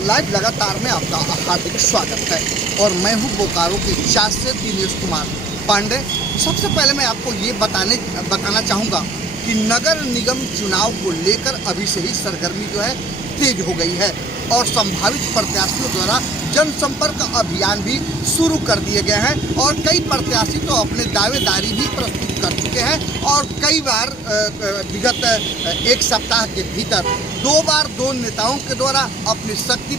Live लगातार में आपका हार्दिक स्वागत है और मैं हूं बोकारो की जांच से दिनेश कुमार पांडे। सबसे पहले मैं आपको ये बताना चाहूँगा कि नगर निगम चुनाव को लेकर अभी से ही सरगर्मी जो है तेज हो गई है और संभावित प्रत्याशियों द्वारा जनसंपर्क अभियान भी शुरू कर दिए गए हैं और कई प्रत्याशी तो अपने दावेदारी भी प्रस्तुत कर चुके हैं और कई बार विगत एक सप्ताह के भीतर 2 बार 2 नेताओं के द्वारा अपनी शक्ति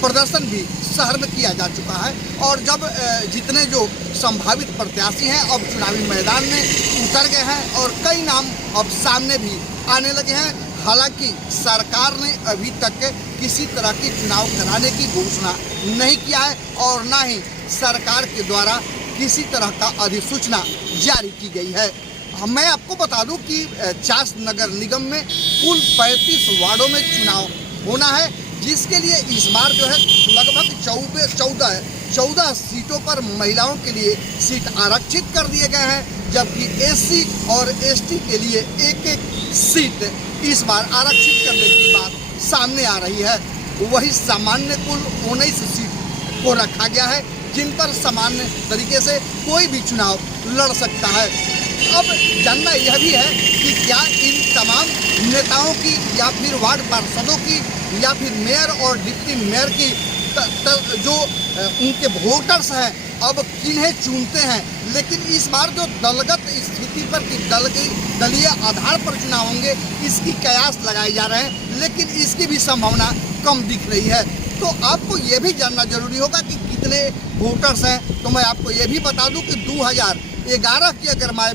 प्रदर्शन भी शहर में किया जा चुका है। और जब जितने जो संभावित प्रत्याशी हैं अब चुनावी मैदान में उतर गए हैं और कई नाम अब सामने भी आने लगे हैं। हालांकि सरकार ने अभी तक किसी तरह की चुनाव कराने की घोषणा नहीं किया है और ना ही सरकार के द्वारा किसी तरह का अधिसूचना जारी की गई है। मैं आपको बता दूं कि चास नगर निगम में कुल 35 वार्डों में चुनाव होना है, जिसके लिए इस बार जो है लगभग 14 सीटों पर महिलाओं के लिए सीट आरक्षित कर दिए गए हैं, जबकि एससी और एसटी के लिए एक सीट इस बार आरक्षित करने की बात सामने आ रही है। वही सामान्य कुल 19 सीट को रखा गया है, जिन पर सामान्य तरीके से कोई भी चुनाव लड़ सकता है। अब जानना यह भी है कि क्या इन तमाम नेताओं की या फिर वार्ड पार्षदों की या फिर मेयर और डिप्टी मेयर की जो उनके वोटर्स हैं अब किन्हें चुनते हैं। लेकिन इस बार जो दलगत स्थिति पर दलीय आधार पर चुनाव होंगे इसकी कयास लगाए जा रहे हैं, लेकिन इसकी भी संभावना कम दिख रही है। तो आपको ये भी जानना जरूरी होगा कि कितने वोटर्स हैं। तो मैं आपको ये भी बता दूं कि 2011 की अगर मैं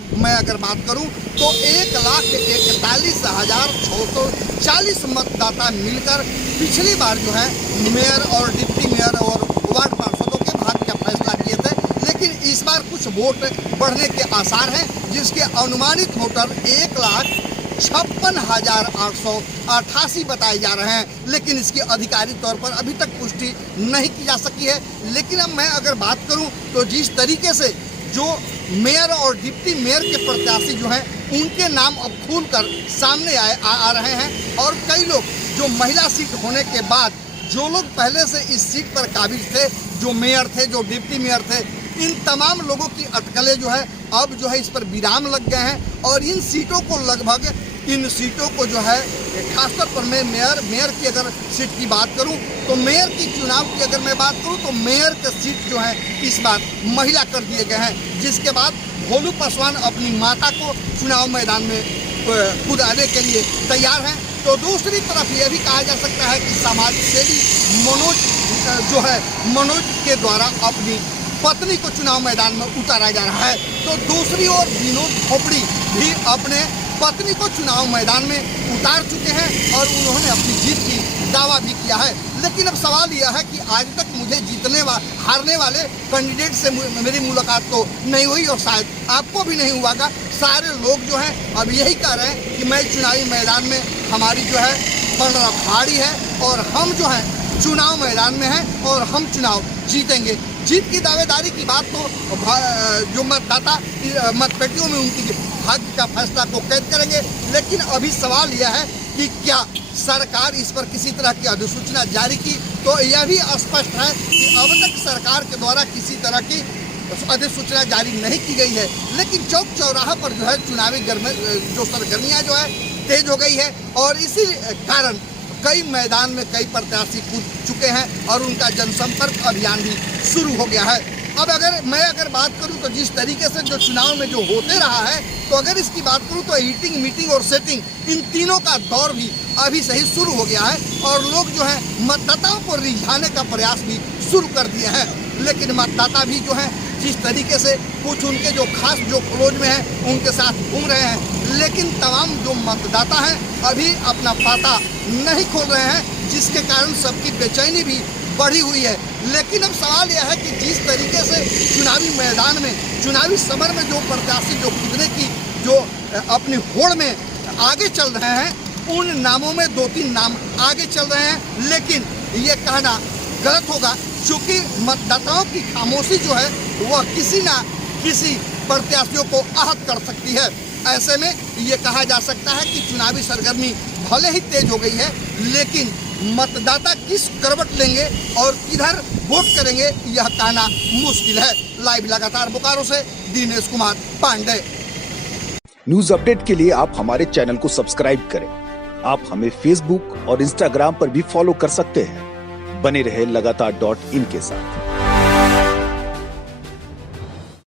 बात करूं तो 1,41,640 मतदाता मिलकर पिछली बार जो है मेयर और डिप्टी मेयर और वार्ड पार्षदों के भाग्य का फैसला किए थे। लेकिन इस बार कुछ वोट बढ़ने के आसार हैं, जिसके अनुमानित वोटर 1,56,888 बताए जा रहे हैं, लेकिन इसकी आधिकारिक तौर पर अभी तक पुष्टि नहीं की जा सकी है। लेकिन अब मैं अगर बात करूं तो जिस तरीके से जो मेयर और डिप्टी मेयर के प्रत्याशी जो हैं उनके नाम अब खुलकर सामने आ रहे हैं और कई लोग जो महिला सीट होने के बाद जो लोग पहले से इस सीट पर काबिज थे, जो मेयर थे, जो डिप्टी मेयर थे, इन तमाम लोगों की अटकलें जो है अब जो है इस पर विराम लग गए हैं और इन सीटों को जो है खासतौर पर मैं मेयर की अगर सीट की बात करूं तो मेयर की चुनाव की अगर मैं बात करूं तो मेयर के सीट जो है इस बार महिला कर दिए गए हैं, जिसके बाद भोलू पासवान अपनी माता को चुनाव मैदान में खुद आने के लिए तैयार हैं। तो दूसरी तरफ यह भी कहा जा सकता है कि समाज सेवी मनोज के द्वारा अपनी पत्नी को चुनाव मैदान में उतारा जा रहा है। तो दूसरी ओर विनोद खोपड़ी भी अपने पत्नी को चुनाव मैदान में उतार चुके हैं और उन्होंने अपनी जीत की दावा भी किया है। लेकिन अब सवाल यह है कि आज तक मुझे हारने वाले कैंडिडेट से मेरी मुलाकात तो नहीं हुई और शायद आपको भी नहीं हुआ होगा। सारे लोग जो हैं अब यही कह रहे हैं कि मैं चुनावी मैदान में हमारी जो है खाड़ी है और हम जो है चुनाव मैदान में हैं और हम चुनाव जीतेंगे। जीत की दावेदारी की बात तो जो मतदाता मतपेटियों में उनकी भाग्य का फैसला को कैद करेंगे। लेकिन अभी सवाल यह है कि क्या सरकार इस पर किसी तरह की अधिसूचना जारी की, तो यह भी स्पष्ट है कि अब तक सरकार के द्वारा किसी तरह की अधिसूचना जारी नहीं की गई है। लेकिन चौक चौराहा पर जो है चुनावी जो सरगर्मियाँ जो है तेज हो गई है और इसी कारण कई मैदान में कई प्रत्याशी कूद चुके हैं और उनका जनसंपर्क अभियान भी शुरू हो गया है। अब मैं बात करूं तो जिस तरीके से जो चुनाव में जो होते रहा है, तो अगर इसकी बात करूं तो हीटिंग, मीटिंग और सेटिंग इन तीनों का दौर भी अभी से ही शुरू हो गया है और लोग जो है मतदाताओं को रिझाने का प्रयास भी शुरू कर दिए हैं। लेकिन मतदाता भी जो है जिस तरीके से कुछ उनके जो खास जो क्लोज में हैं उनके साथ घूम रहे हैं, लेकिन तमाम जो मतदाता हैं अभी अपना खाता नहीं खोल रहे हैं, जिसके कारण सबकी बेचैनी भी बढ़ी हुई है। लेकिन अब सवाल यह है कि जिस तरीके से चुनावी मैदान में चुनावी समर में जो प्रत्याशी जो कूदने की जो अपनी होड़ में आगे चल रहे हैं, उन नामों में 2-3 नाम आगे चल रहे हैं। लेकिन ये कहना गलत होगा, क्योंकि मतदाताओं की खामोशी जो है वह किसी न किसी प्रत्याशियों को आहत कर सकती है। ऐसे में ये कहा जा सकता है कि चुनावी सरगर्मी भले ही तेज हो गई है, लेकिन मतदाता किस करवट लेंगे और किधर वोट करेंगे यह कहना मुश्किल है। लाइव लगातार बोकारो से दिनेश कुमार पांडे। न्यूज अपडेट के लिए आप हमारे चैनल को सब्सक्राइब करें। आप हमें फेसबुक और इंस्टाग्राम पर भी फॉलो कर सकते हैं। बने रहे लगातार.in के साथ।